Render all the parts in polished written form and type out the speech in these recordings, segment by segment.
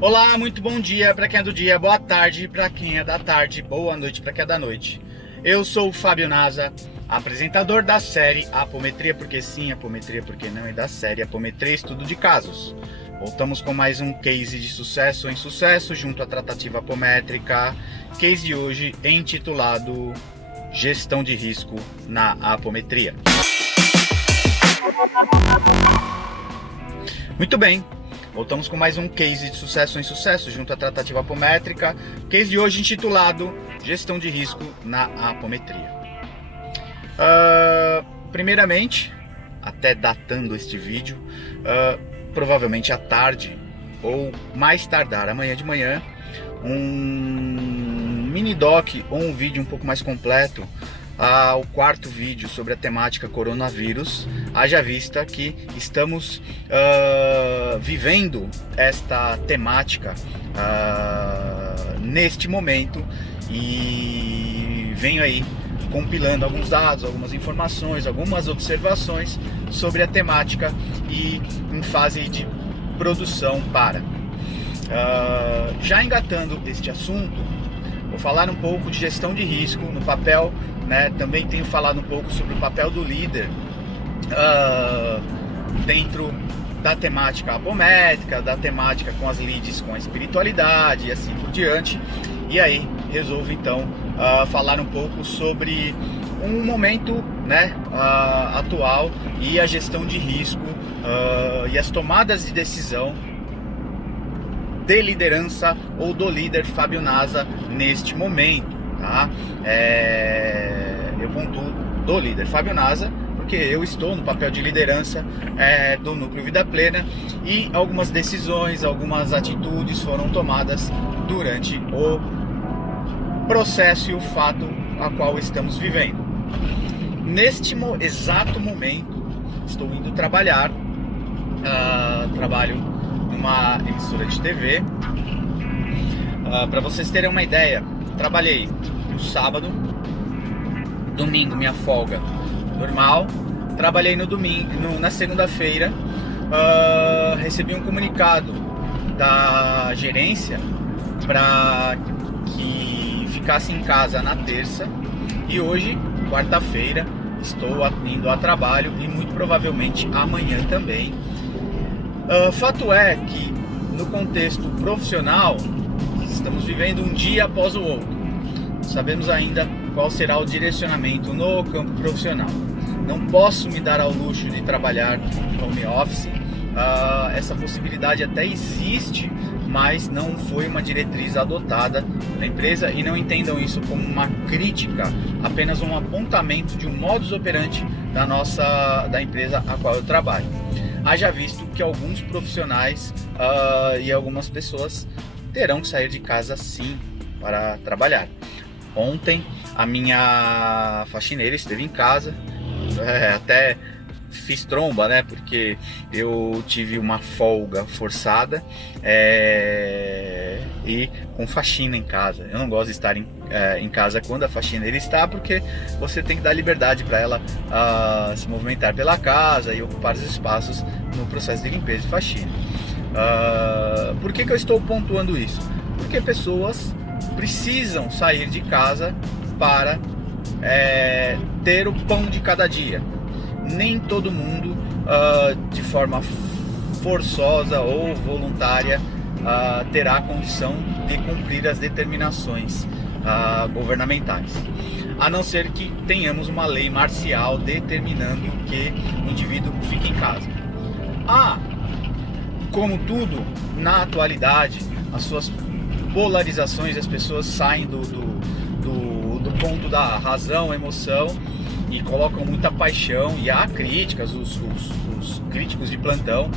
Olá, muito bom dia para quem é do dia, boa tarde para quem é da tarde, boa noite para quem é da noite. Eu sou o Fábio Naza, apresentador da série Apometria Porque Sim, Apometria Porque Não e da série Apometria Estudo de Casos. Voltamos com mais um case de sucesso em sucesso junto à tratativa apométrica. Case de hoje intitulado Gestão de Risco na Apometria. Muito bem. Voltamos com mais um case de sucesso em sucesso junto à tratativa apométrica. Case de hoje intitulado Gestão de Risco na Apometria. Primeiramente, até datando este vídeo, provavelmente à tarde ou mais tardar amanhã de manhã, um mini doc ou um vídeo um pouco mais completo, o quarto vídeo sobre a temática coronavírus, haja vista que estamos vivendo esta temática neste momento e venho aí compilando alguns dados, algumas informações, algumas observações sobre a temática e em fase de produção para. Já engatando este assunto, vou falar um pouco de gestão de risco no papel, né? Também tenho falado um pouco sobre o papel do líder dentro da temática apométrica, da temática com as leads, com a espiritualidade e assim por diante. E aí resolvo então falar um pouco sobre um momento, né, atual e a gestão de risco e as tomadas de decisão de liderança ou do líder Fábio Naza neste momento, tá? Eu pontuo do líder Fábio Naza porque eu estou no papel de liderança do Núcleo Vida Plena e algumas decisões, algumas atitudes foram tomadas durante o processo e o fato a qual estamos vivendo. Neste exato momento estou indo trabalhar, trabalho numa emissora de TV. Para vocês terem uma ideia, trabalhei no sábado, domingo minha folga normal, trabalhei no domingo, na segunda-feira, recebi um comunicado da gerência para que ficasse em casa na terça e hoje, quarta-feira, estou indo a trabalho e muito provavelmente amanhã também. Fato é que no contexto profissional estamos vivendo um dia após o outro. Não sabemos ainda qual será o direcionamento no campo profissional. Não posso me dar ao luxo de trabalhar home office. Essa possibilidade até existe, mas não foi uma diretriz adotada na empresa e não entendam isso como uma crítica, apenas um apontamento de um modus operandi da empresa a qual eu trabalho. Haja visto que alguns profissionais e algumas pessoas terão que sair de casa sim para trabalhar. Ontem a minha faxineira esteve em casa, até fiz tromba, né? Porque eu tive uma folga forçada e com faxina em casa. Eu não gosto de estar em casa quando a faxineira está, porque você tem que dar liberdade para ela se movimentar pela casa e ocupar os espaços no processo de limpeza e faxina. Por que eu estou pontuando isso? Porque pessoas precisam sair de casa para ter o pão de cada dia. Nem todo mundo de forma forçosa ou voluntária terá a condição de cumprir as determinações governamentais, a não ser que tenhamos uma lei marcial determinando que o indivíduo fique em casa. Como tudo na atualidade, as suas polarizações, as pessoas saem do ponto da razão, emoção e colocam muita paixão, e há críticas, os críticos de plantão,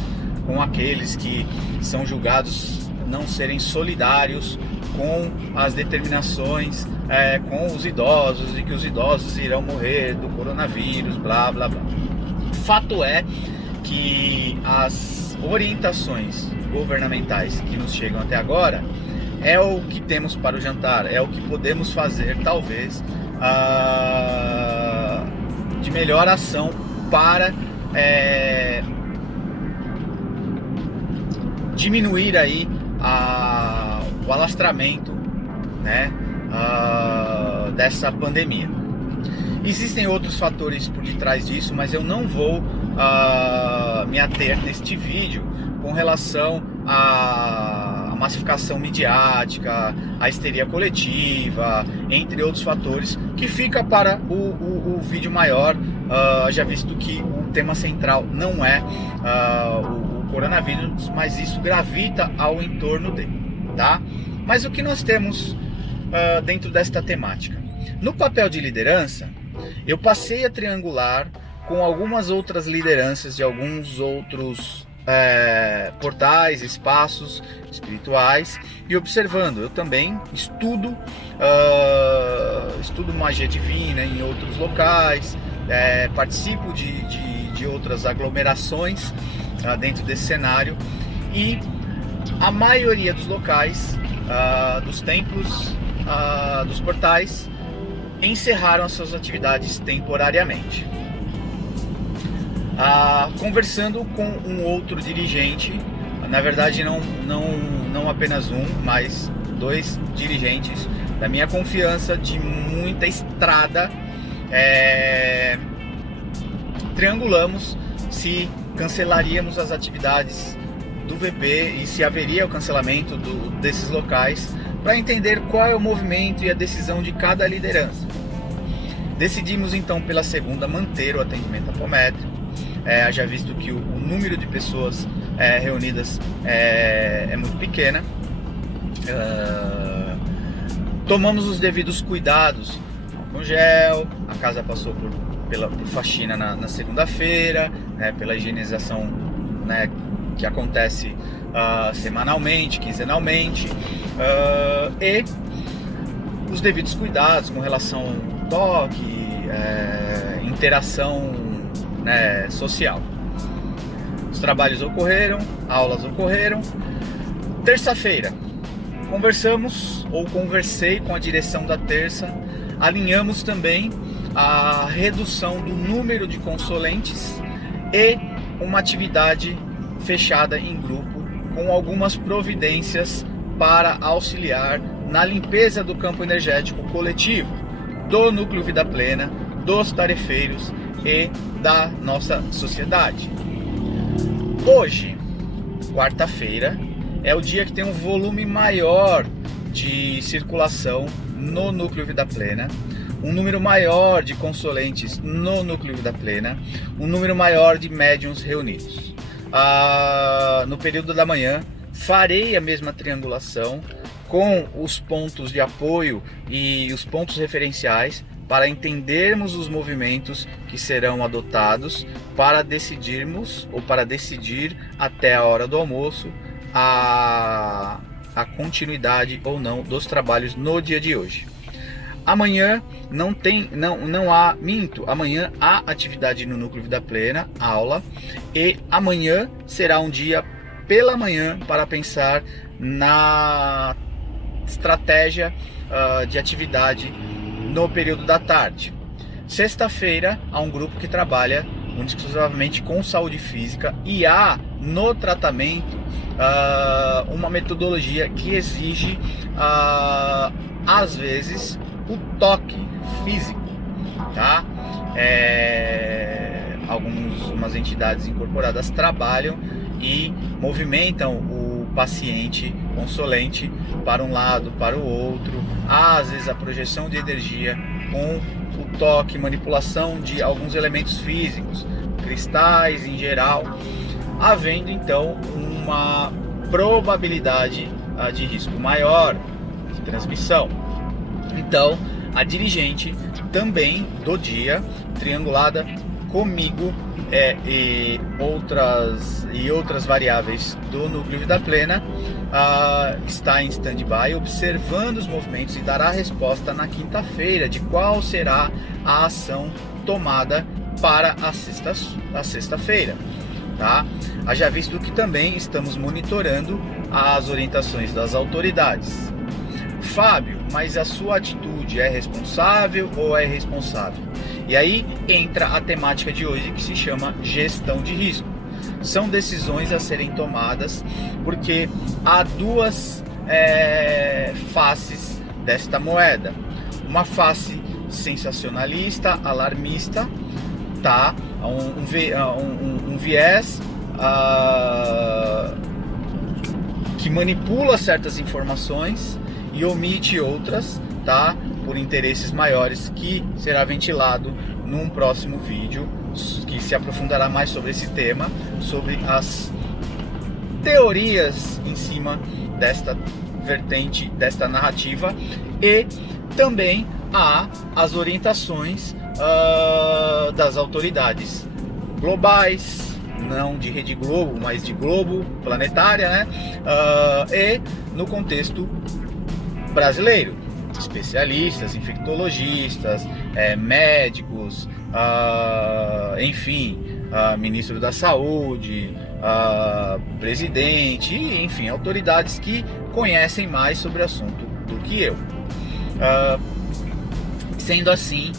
com aqueles que são julgados não serem solidários com as determinações, com os idosos, e que os idosos irão morrer do coronavírus, blá blá blá. Fato é que as orientações governamentais que nos chegam até agora é o que temos para o jantar, é o que podemos fazer talvez de melhor ação para diminuir aí o alastramento, né, dessa pandemia. Existem outros fatores por detrás disso, mas eu não vou me ater neste vídeo com relação à massificação midiática, à histeria coletiva, entre outros fatores, que fica para o vídeo maior, já visto que o tema central não é o coronavírus, mas isso gravita ao entorno dele, tá? Mas o que nós temos dentro desta temática? No papel de liderança, eu passei a triangular com algumas outras lideranças de alguns outros portais, espaços espirituais, e observando. Eu também estudo magia divina em outros locais, participo de outras aglomerações dentro desse cenário, e a maioria dos locais, dos templos, dos portais, encerraram as suas atividades temporariamente. Conversando com um outro dirigente, na verdade não apenas um, mas 2 dirigentes da minha confiança, de muita estrada, triangulamos se cancelaríamos as atividades do VP e se haveria o cancelamento desses locais, para entender qual é o movimento e a decisão de cada liderança. Decidimos então pela segunda manter o atendimento apométrico, já visto que o número de pessoas reunidas é muito pequena. Tomamos os devidos cuidados com gel, a casa passou por faxina na segunda-feira, pela higienização, que acontece semanalmente, quinzenalmente, e os devidos cuidados com relação ao toque, interação, social. Os trabalhos ocorreram, aulas ocorreram. Terça-feira, conversei com a direção da terça, alinhamos também a redução do número de consulentes e uma atividade fechada em grupo, com algumas providências para auxiliar na limpeza do campo energético coletivo, do núcleo Vida Plena, dos tarefeiros e da nossa sociedade. Hoje, quarta-feira, é o dia que tem um volume maior de circulação no núcleo Vida Plena, um número maior de consulentes no núcleo Vida Plena, um número maior de médiuns reunidos. No período da manhã, farei a mesma triangulação com os pontos de apoio e os pontos referenciais para entendermos os movimentos que serão adotados para decidirmos, ou para decidir até a hora do almoço, a continuidade ou não dos trabalhos no dia de hoje. Amanhã amanhã há atividade no núcleo Vida Plena, aula, e amanhã será um dia pela manhã para pensar na estratégia de atividade no período da tarde. Sexta-feira há um grupo que trabalha exclusivamente com saúde física, e há no tratamento uma metodologia que exige às vezes o toque físico, tá? Algumas entidades incorporadas trabalham e movimentam o paciente consulente para um lado, para o outro. Há, às vezes, a projeção de energia com o toque, manipulação de alguns elementos físicos, cristais em geral, havendo então uma probabilidade de risco maior de transmissão. Então, a dirigente também do dia, triangulada comigo e outras variáveis do núcleo Vida Plena, está em stand-by, observando os movimentos, e dará resposta na quinta-feira de qual será a ação tomada para a sexta-feira, tá? Haja visto que também estamos monitorando as orientações das autoridades. Fábio, mas a sua atitude é responsável ou é irresponsável? E aí entra a temática de hoje, que se chama gestão de risco. são decisões a serem tomadas, porque há duas faces desta moeda. Uma face sensacionalista, alarmista, tá? Um viés que manipula certas informações e omite outras, tá? Por interesses maiores, que será ventilado num próximo vídeo, que se aprofundará mais sobre esse tema, sobre as teorias em cima desta vertente, desta narrativa, e também há as orientações das autoridades globais, não de Rede Globo, mas de Globo planetária, né? E no contexto brasileiro, especialistas, infectologistas, médicos, enfim, ministro da Saúde, presidente, enfim, autoridades que conhecem mais sobre o assunto do que eu. Sendo assim,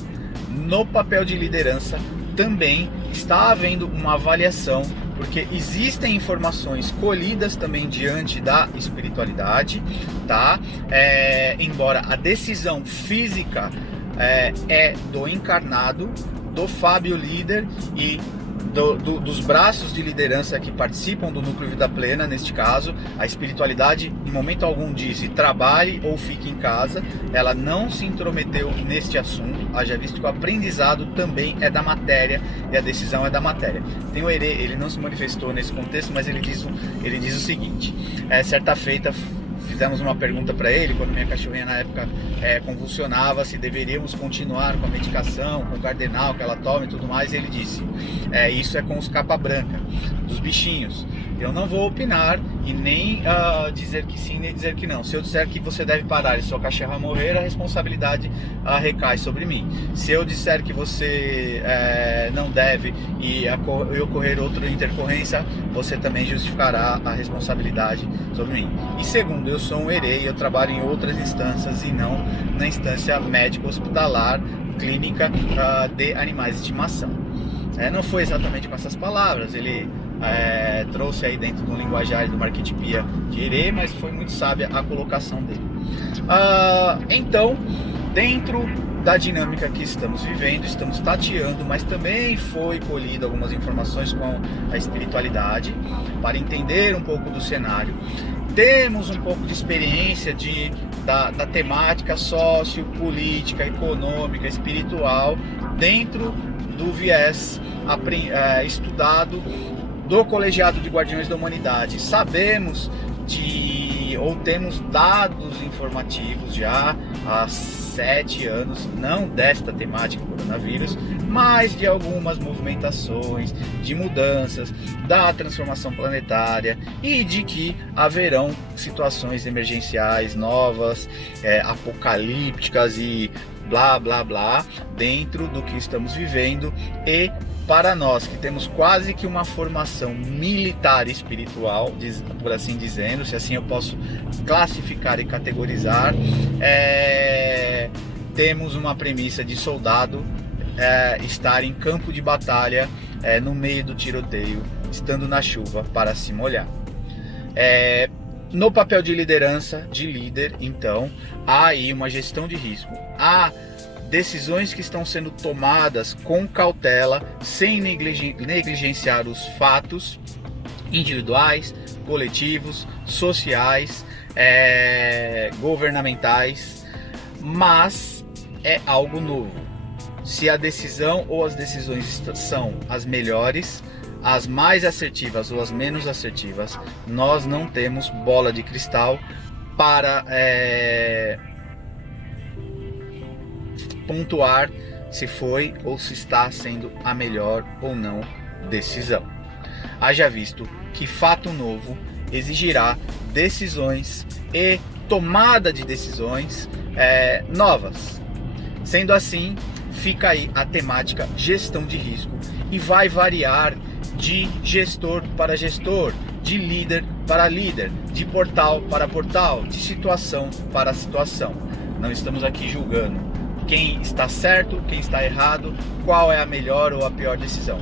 no papel de liderança também está havendo uma avaliação, porque existem informações colhidas também diante da espiritualidade, tá? Embora a decisão física é do encarnado, do Fábio líder e dos braços de liderança que participam do Núcleo Vida Plena. Neste caso, a espiritualidade em momento algum disse trabalhe ou fique em casa, ela não se intrometeu neste assunto, haja visto que o aprendizado também é da matéria e a decisão é da matéria. Tem o Herê, ele não se manifestou nesse contexto, mas ele diz o seguinte: certa feita fizemos uma pergunta para ele, quando minha cachorrinha na época convulsionava, se deveríamos continuar com a medicação, com o cardenal que ela toma e tudo mais, e ele disse, isso é com os capa branca, dos bichinhos. Eu não vou opinar e nem dizer que sim, nem dizer que não. Se eu disser que você deve parar e sua cachorra morrer, a responsabilidade recai sobre mim. Se eu disser que você não deve e ocorrer outra intercorrência, você também justificará a responsabilidade sobre mim. E segundo, eu sou um herê, eu trabalho em outras instâncias e não na instância médico-hospitalar, clínica de animais de estimação. Não foi exatamente com essas palavras, ele trouxe aí dentro do linguajar do Marquetipia de herê, mas foi muito sábia a colocação dele. Então, dentro da dinâmica que estamos vivendo, estamos tateando, mas também foi colhida algumas informações com a espiritualidade para entender um pouco do cenário. Temos um pouco de experiência da temática sociopolítica, econômica, espiritual dentro do viés estudado do Colegiado de Guardiões da Humanidade. Sabemos ou temos dados informativos já há 7 anos, não desta temática coronavírus, mas de algumas movimentações, de mudanças, da transformação planetária e de que haverão situações emergenciais novas, apocalípticas e blá blá blá dentro do que estamos vivendo. E para nós que temos quase que uma formação militar espiritual, por assim dizendo, se assim eu posso classificar e categorizar, temos uma premissa de soldado estar em campo de batalha, no meio do tiroteio, estando na chuva para se molhar. No papel de liderança, de líder, então, há aí uma gestão de risco. Há decisões que estão sendo tomadas com cautela, sem negligenciar os fatos individuais, coletivos, sociais, governamentais, mas é algo novo. Se a decisão ou as decisões são as melhores, as mais assertivas ou as menos assertivas, nós não temos bola de cristal para pontuar se foi ou se está sendo a melhor ou não decisão. Haja visto que fato novo exigirá decisões e tomada de decisões novas. Sendo assim, fica aí a temática gestão de risco e vai variar de gestor para gestor, de líder para líder, de portal para portal, de situação para situação. Não estamos aqui julgando quem está certo, quem está errado, qual é a melhor ou a pior decisão.